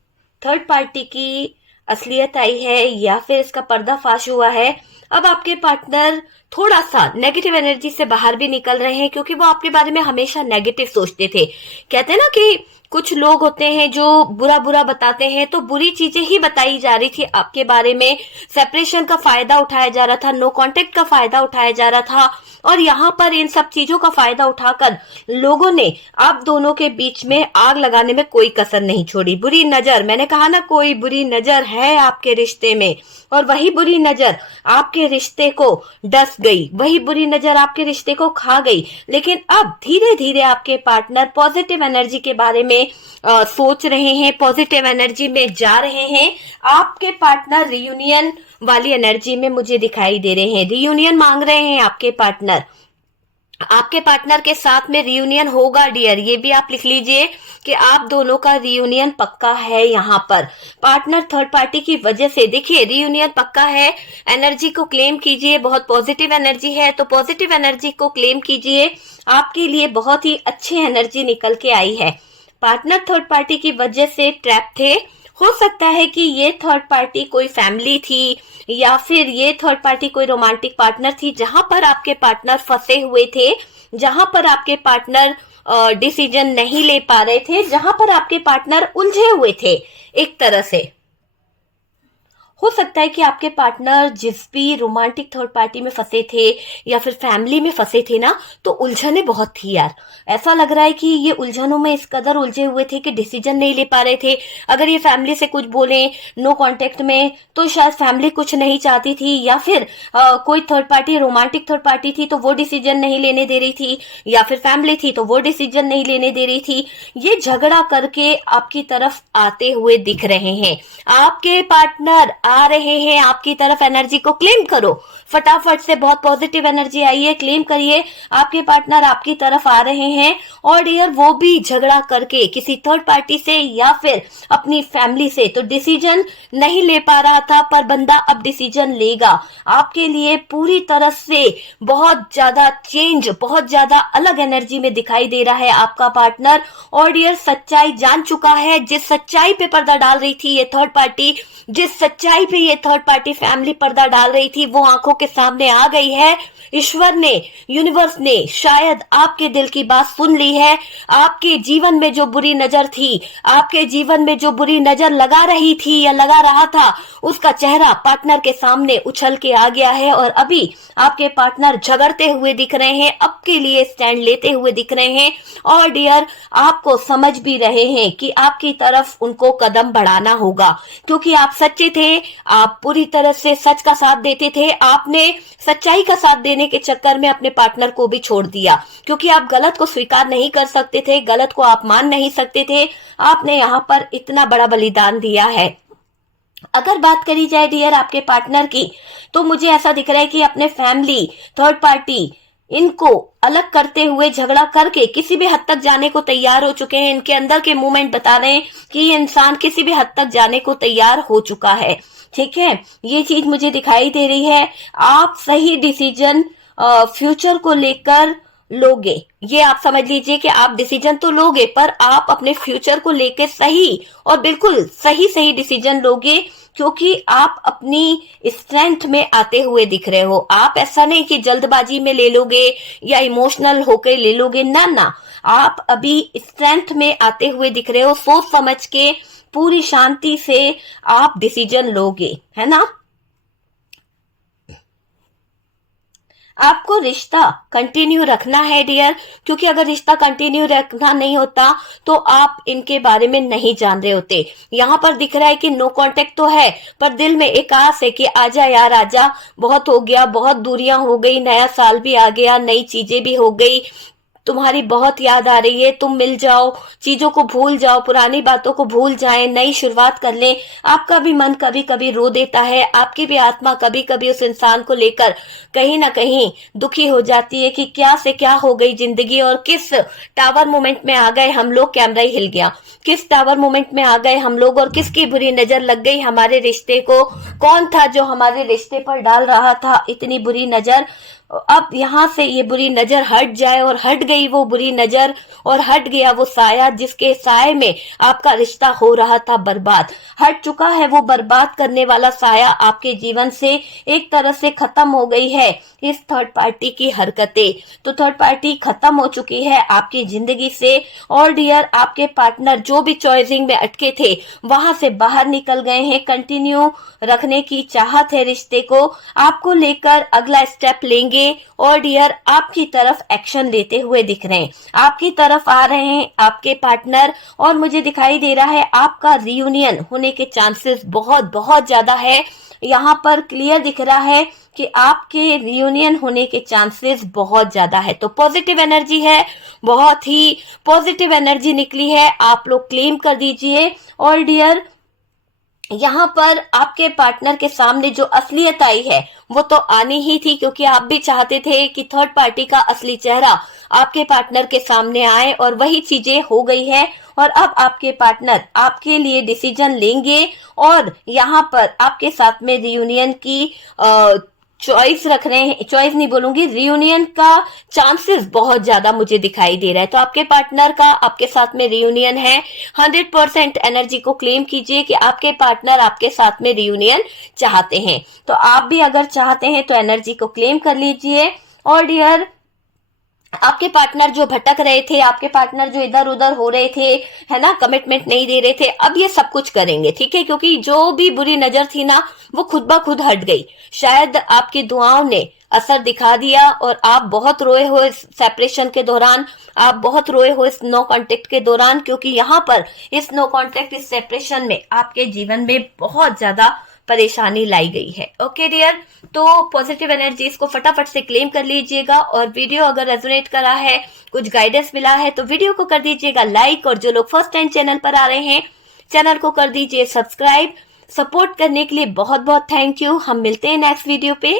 थर्ड पार्टी की असलियत आई है या फिर इसका पर्दाफाश हुआ है, अब आपके पार्टनर थोड़ा सा नेगेटिव एनर्जी से बाहर भी निकल रहे हैं, क्योंकि वो अपने बारे में हमेशा नेगेटिव सोचते थे। कहते हैं ना कि कुछ लोग होते हैं जो बुरा बुरा बताते हैं, तो बुरी चीजें ही बताई जा रही थी आपके बारे में। सेपरेशन का फायदा उठाया जा रहा था, नो कांटेक्ट का फायदा उठाया जा रहा था, और यहाँ पर इन सब चीजों का फायदा उठाकर लोगों ने आप दोनों के बीच में आग लगाने में कोई कसर नहीं छोड़ी। बुरी नजर, मैंने कहा ना, कोई बुरी नजर है आपके रिश्ते में, और वही बुरी नजर आपके रिश्ते को डस गई, वही बुरी नजर आपके रिश्ते को खा गई। लेकिन अब धीरे धीरे आपके पार्टनर पॉजिटिव एनर्जी के बारे में सोच रहे हैं, पॉजिटिव एनर्जी में जा रहे हैं। आपके पार्टनर रियूनियन वाली एनर्जी में मुझे दिखाई दे रहे हैं, रियूनियन मांग रहे हैं आपके पार्टनर। आपके पार्टनर के साथ में रियूनियन होगा डियर, ये भी आप लिख लीजिए कि आप दोनों का रियूनियन पक्का है। यहाँ पर पार्टनर थर्ड पार्टी की वजह से, देखिए रियूनियन पक्का है। एनर्जी को क्लेम कीजिए, बहुत पॉजिटिव एनर्जी है, तो पॉजिटिव एनर्जी को क्लेम कीजिए। आपके लिए बहुत ही अच्छी एनर्जी निकल के आई है। पार्टनर थर्ड पार्टी की वजह से ट्रैप थे। हो सकता है कि ये थर्ड पार्टी कोई फैमिली थी, या फिर ये थर्ड पार्टी कोई रोमांटिक पार्टनर थी, जहां पर आपके पार्टनर फंसे हुए थे, जहां पर आपके पार्टनर डिसीजन नहीं ले पा रहे थे, जहां पर आपके पार्टनर उलझे हुए थे एक तरह से। हो सकता है कि आपके पार्टनर जिस भी रोमांटिक थर्ड पार्टी में फंसे थे या फिर फैमिली में फंसे थे ना, तो उलझने बहुत थी यार। ऐसा लग रहा है कि ये उलझनों में इस कदर उलझे हुए थे कि डिसीजन नहीं ले पा रहे थे। अगर ये फैमिली से कुछ बोले नो कांटेक्ट में, तो शायद फैमिली कुछ नहीं चाहती थी, या फिर कोई third party romantic third party थी तो वो डिसीजन नहीं लेने दे रही थी, या फिर फैमिली थी तो वो डिसीजन नहीं लेने दे रही थी। ये झगड़ा करके आपकी तरफ आते हुए दिख रहे हैं। आपके पार्टनर आ रहे हैं आपकी तरफ, एनर्जी को क्लेम करो फटाफट से। बहुत पॉजिटिव एनर्जी आई है, क्लेम करिए। आपके पार्टनर आपकी तरफ आ रहे हैं, और डियर वो भी झगड़ा करके किसी थर्ड पार्टी से या फिर अपनी फैमिली से, तो डिसीजन नहीं ले पा रहा था, पर बंदा अब डिसीजन लेगा। आपके लिए पूरी तरह से बहुत ज्यादा चेंज, बहुत ज्यादा अलग एनर्जी में दिखाई दे रहा है आपका पार्टनर। और डियर सच्चाई जान चुका है, जिस सच्चाई पे पर्दा डाल रही थी ये थर्ड पार्टी, जिस सच्चाई पे ये थर्ड पार्टी फैमिली पर्दा डाल रही थी, वो आंखों के सामने आ गई है। ईश्वर ने, यूनिवर्स ने शायद आपके दिल की बात सुन ली है। आपके जीवन में जो बुरी नजर थी, आपके जीवन में जो बुरी नजर लगा रही थी या लगा रहा था, उसका चेहरा पार्टनर के सामने उछल के आ गया है, और अभी आपके पार्टनर झगड़ते हुए दिख रहे हैं, अब के लिए स्टैंड लेते हुए दिख रहे हैं। और डियर आपको समझ भी रहे हैं कि आपकी तरफ उनको कदम बढ़ाना होगा, क्योंकि आप सच्चे थे, आप पूरी तरह से सच का साथ देते थे। आपने सच्चाई का साथ देने के चक्कर में अपने पार्टनर को भी छोड़ दिया, क्योंकि आप गलत को स्वीकार नहीं कर सकते थे, गलत को आप मान नहीं सकते थे। आपने यहाँ पर इतना बड़ा बलिदान दिया है। अगर बात करी जाए डियर आपके पार्टनर की, तो मुझे ऐसा दिख रहा है कि अपने फैमिली, थर्ड पार्टी, इनको अलग करते हुए, झगड़ा करके किसी भी हद तक जाने को तैयार हो चुके हैं। इनके अंदर के मूवमेंट बता रहे हैं कि ये इंसान किसी भी हद तक जाने को तैयार हो चुका है। ठीक है, ये चीज मुझे दिखाई दे रही है। आप सही डिसीजन फ्यूचर को लेकर लोगे, ये आप समझ लीजिए कि आप डिसीजन तो लोगे, पर आप अपने फ्यूचर को लेकर सही और बिल्कुल सही सही डिसीजन लोगे, क्योंकि आप अपनी स्ट्रेंथ में आते हुए दिख रहे हो। आप ऐसा नहीं कि जल्दबाजी में ले लोगे या इमोशनल होकर ले लोगे, ना ना, आप अभी स्ट्रेंथ में आते हुए दिख रहे हो। सोच समझ के पूरी शांति से आप डिसीजन लोगे, है ना। आपको रिश्ता कंटिन्यू रखना है डियर, क्योंकि अगर रिश्ता कंटिन्यू रखना नहीं होता तो आप इनके बारे में नहीं जान रहे होते। यहाँ पर दिख रहा है कि नो कांटेक्ट तो है, पर दिल में एक आस है कि आजा यार आजा, बहुत हो गया, बहुत दूरियां हो गई, नया साल भी आ गया, नई चीजें भी हो गई, तुम्हारी बहुत याद आ रही है, तुम मिल जाओ, चीजों को भूल जाओ, पुरानी बातों को भूल जाएं, नई शुरुआत कर लें। आपका भी मन कभी कभी रो देता है, आपकी भी आत्मा कभी कभी उस इंसान को लेकर कहीं ना कहीं दुखी हो जाती है कि क्या से क्या हो गई जिंदगी, और किस टावर मोमेंट में आ गए हम लोग, कैमरा ही हिल गया, किस टावर मोमेंट में आ गए हम लोग, और किसकी बुरी नजर लग गई हमारे रिश्ते को, कौन था जो हमारे रिश्ते पर डाल रहा था इतनी बुरी नजर। अब यहाँ से ये बुरी नजर हट जाए, और हट गई वो बुरी नजर और हट गया वो साया जिसके साये में आपका रिश्ता हो रहा था बर्बाद। हट चुका है वो बर्बाद करने वाला साया आपके जीवन से, एक तरह से खत्म हो गई है इस थर्ड पार्टी की हरकतें। तो थर्ड पार्टी खत्म हो चुकी है आपकी जिंदगी से। और डियर, आपके पार्टनर जो भी चॉइसिंग में अटके थे वहां से बाहर निकल गए हैं। कंटिन्यू रखने की चाहत है रिश्ते को, आपको लेकर अगला स्टेप लेंगे और डियर आपकी तरफ एक्शन लेते हुए दिख रहे हैं। आपकी तरफ आ रहे हैं आपके पार्टनर, और मुझे दिखाई दे रहा है आपका रियूनियन होने के चांसेस बहुत बहुत ज्यादा है। यहाँ पर क्लियर दिख रहा है कि आपके रियूनियन होने के चांसेस बहुत ज्यादा है। तो पॉजिटिव एनर्जी है, बहुत ही पॉजिटिव एनर्जी निकली है, आप लोग क्लेम कर दीजिए। और डियर, यहाँ पर आपके पार्टनर के सामने जो असलियत आई है वो तो आनी ही थी, क्योंकि आप भी चाहते थे कि थर्ड पार्टी का असली चेहरा आपके पार्टनर के सामने आए, और वही चीजें हो गई है। और अब आपके पार्टनर आपके लिए डिसीजन लेंगे, और यहाँ पर आपके साथ में रियूनियन की चॉइस रख रहे हैं, चॉइस नहीं बोलूंगी, रियूनियन का चांसेस बहुत ज्यादा मुझे दिखाई दे रहा है। तो आपके पार्टनर का आपके साथ में रियूनियन है। 100% एनर्जी को क्लेम कीजिए कि आपके पार्टनर आपके साथ में रियूनियन चाहते हैं। तो आप भी अगर चाहते हैं तो एनर्जी को क्लेम कर लीजिए। और डियर, आपके पार्टनर जो भटक रहे थे, आपके पार्टनर जो इधर उधर हो रहे थे, है ना, कमिटमेंट नहीं दे रहे थे, अब ये सब कुछ करेंगे, ठीक है, क्योंकि जो भी बुरी नजर थी ना वो खुद ब खुद हट गई। शायद आपकी दुआओं ने असर दिखा दिया, और आप बहुत रोए हो इस सेपरेशन के दौरान, आप बहुत रोए हो इस नो कांटेक्ट के दौरान, क्योंकि यहाँ पर इस नो कांटेक्ट, इस सेपरेशन में आपके जीवन में बहुत ज्यादा परेशानी लाई गई है। ओके डियर, तो पॉजिटिव एनर्जीज को फटाफट से क्लेम कर लीजिएगा। और वीडियो अगर रेजोनेट करा है, कुछ गाइडेंस मिला है, तो वीडियो को कर दीजिएगा लाइक, और जो लोग फर्स्ट टाइम चैनल पर आ रहे हैं चैनल को कर दीजिए सब्सक्राइब। सपोर्ट करने के लिए बहुत बहुत थैंक यू। हम मिलते हैं नेक्स्ट वीडियो पे।